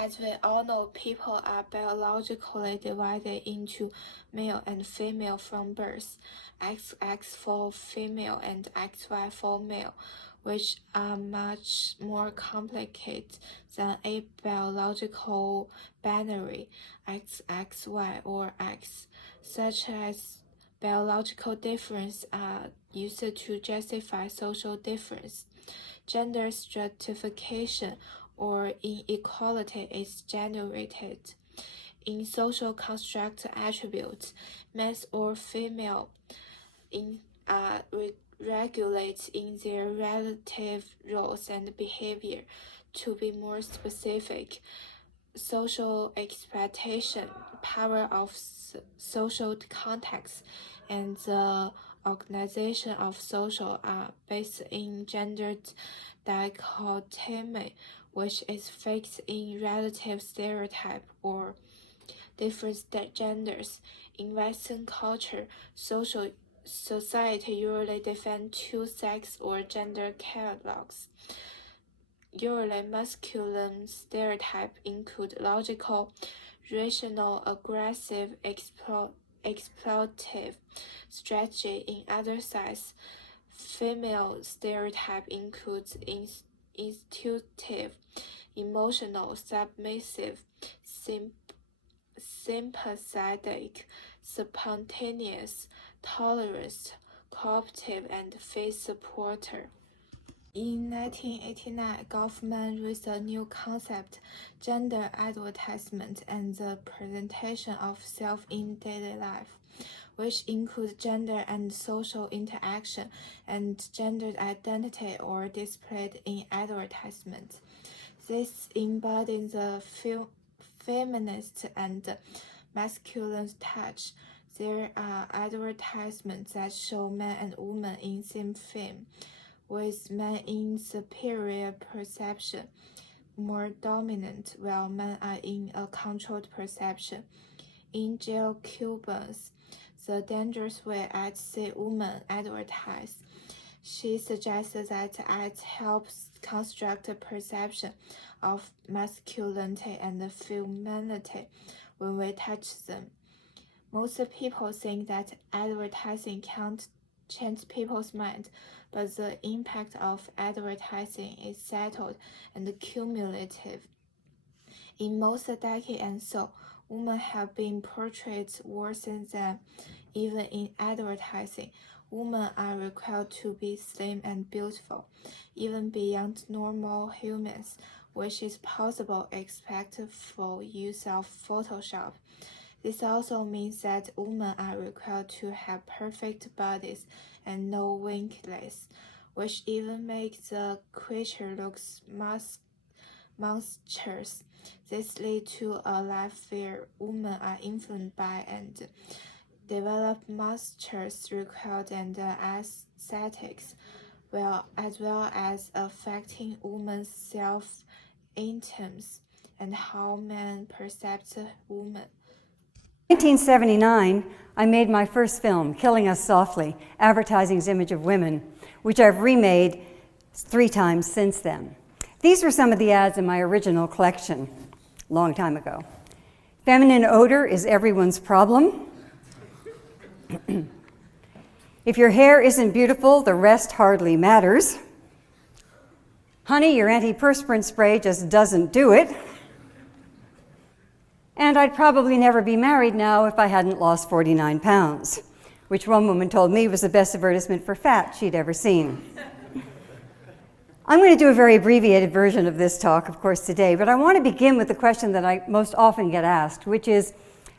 As we all know, people are biologically divided into male and female from birth, XX for female and XY for male, which are much more complicated than a biological binary, XXY or X, such as biological difference are used to justify social difference. Gender stratification or inequality is generated in social construct attributes, male or female, regulate in their relative roles and behavior. To be more specific, social expectation, power of social context, and the organization of social are based in gendered dichotomy, which is fixed in relative stereotype or different genders. In Western culture, society usually defines two sex or gender catalogs. Usually, masculine stereotypes include logical, rational, aggressive, exploitative strategy. In other sides, female stereotype includes intuitive, emotional, submissive, sympathetic, spontaneous, tolerant, cooperative, and faith supporter. In 1989, Goffman raised a new concept, gender advertisement and the presentation of self in daily life, which includes gender and social interaction and gendered identity or displayed in advertisement. This embodies the feminist and masculine touch. There are advertisements that show men and women in same frame, with men in superior perception more dominant, while men are in a controlled perception. In Jill Cuban's The Dangerous Way I'd See Women advertised, she suggests that it helps construct a perception of masculinity and femininity when we touch them. Most people think that advertising can't change people's mind, but the impact of advertising is settled and cumulative. In most decades and so, women have been portrayed worse than even in advertising. Women are required to be slim and beautiful, even beyond normal humans, which is possible except for use of Photoshop. This also means that women are required to have perfect bodies and no wrinkles, which even makes the creature look monstrous. This leads to a life where women are influenced by and develop monstrous required and aesthetics, as well as affecting women's self-esteem and how men perceive women. In 1979, I made my first film, Killing Us Softly, Advertising's Image of Women, which I've remade 3 times since then. These were some of the ads in my original collection, a long time ago. Feminine odor is everyone's problem. If your hair isn't beautiful, the rest hardly matters. Honey, your antiperspirant spray just doesn't do it. And I'd probably never be married now if I hadn't lost 49 pounds, which one woman told me was the best advertisement for fat she'd ever seen. I'm going to do a very abbreviated version of this talk, of course, today, but I want to begin with the question that I most often get asked, which is,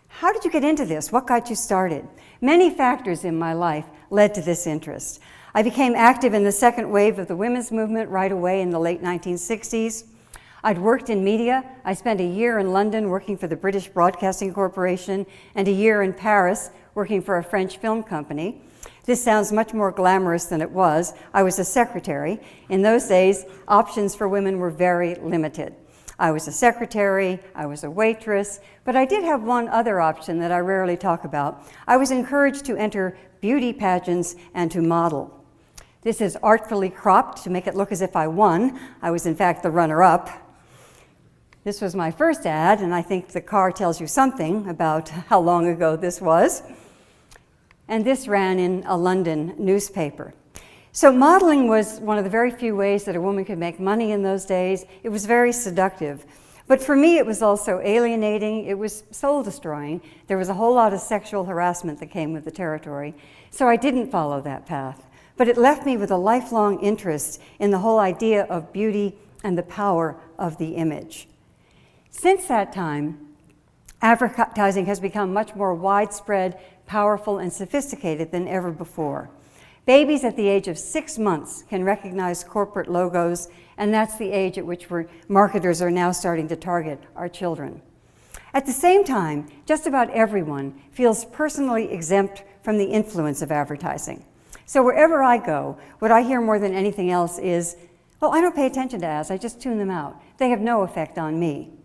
how did you get into this? What got you started? Many factors in my life led to this interest. I became active in the second wave of the women's movement right away in the late 1960s. I'd worked in media. I spent a year in London working for the British Broadcasting Corporation and a year in Paris working for a French film company. This sounds much more glamorous than it was. I was a secretary. In those days, options for women were very limited. I was a secretary, I was a waitress, but I did have one other option that I rarely talk about. I was encouraged to enter beauty pageants and to model. This is artfully cropped to make it look as if I won. I was in fact the runner-up. This was my first ad, and I think the car tells you something about how long ago this was. And this ran in a London newspaper. So modeling was one of the very few ways that a woman could make money in those days. It was very seductive. But for me, it was also alienating. It was soul-destroying. There was a whole lot of sexual harassment that came with the territory. So I didn't follow that path. But it left me with a lifelong interest in the whole idea of beauty and the power of the image. Since that time, advertising has become much more widespread, powerful, and sophisticated than ever before. Babies at the age of 6 months can recognize corporate logos, and that's the age at which marketers are now starting to target our children. At the same time, just about everyone feels personally exempt from the influence of advertising. So wherever I go, what I hear more than anything else is, "Oh, I don't pay attention to ads, I just tune them out. They have no effect on me."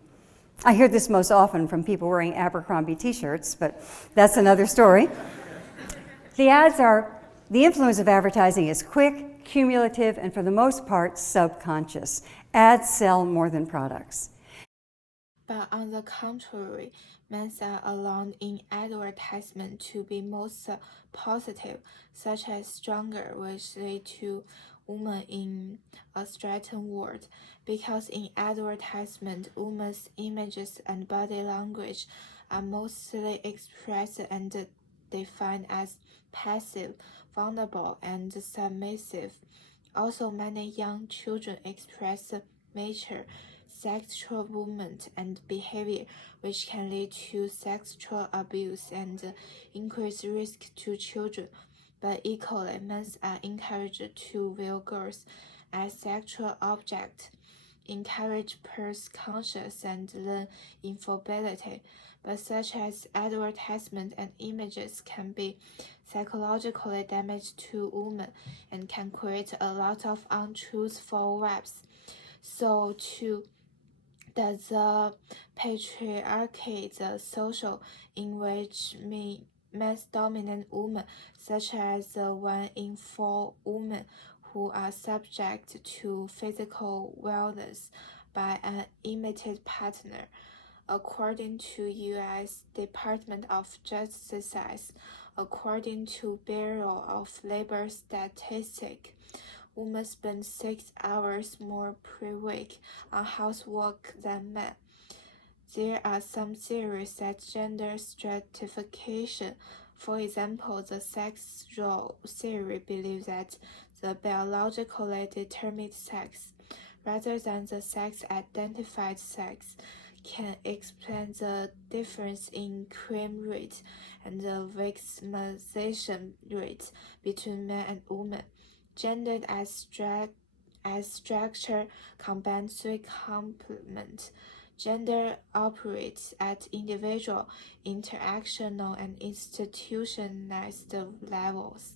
I hear this most often from people wearing Abercrombie t-shirts, but that's another story. The influence of advertising is quick, cumulative, and for the most part, subconscious. Ads sell more than products. But on the contrary, men are allowed in advertisement to be most positive, such as stronger, which lead to women in a threatened world, because in advertisement, women's images and body language are mostly expressed and defined as passive, vulnerable, and submissive. Also, many young children express mature sexual movement and behavior, which can lead to sexual abuse and increase risk to children. But equally, men are encouraged to view girls as sexual objects, encourage purse conscious and learn infidelity. But such as advertisement and images can be psychologically damaged to women and can create a lot of untruthful vibes. So does the patriarchy, the social in which men dominant women, such as the 1 in 4 women who are subject to physical violence by an intimate partner. According to U.S. Department of Justice, according to Bureau of Labor Statistics, women spend 6 hours more per week on housework than men. There are some theories that gender stratification, for example, the sex role theory, believes that the biologically determined sex, rather than the sex-identified sex, can explain the difference in crime rate and the victimization rate between men and women. Gender as structure combines 3 complements. Gender operates at individual, interactional, and institutionalized levels.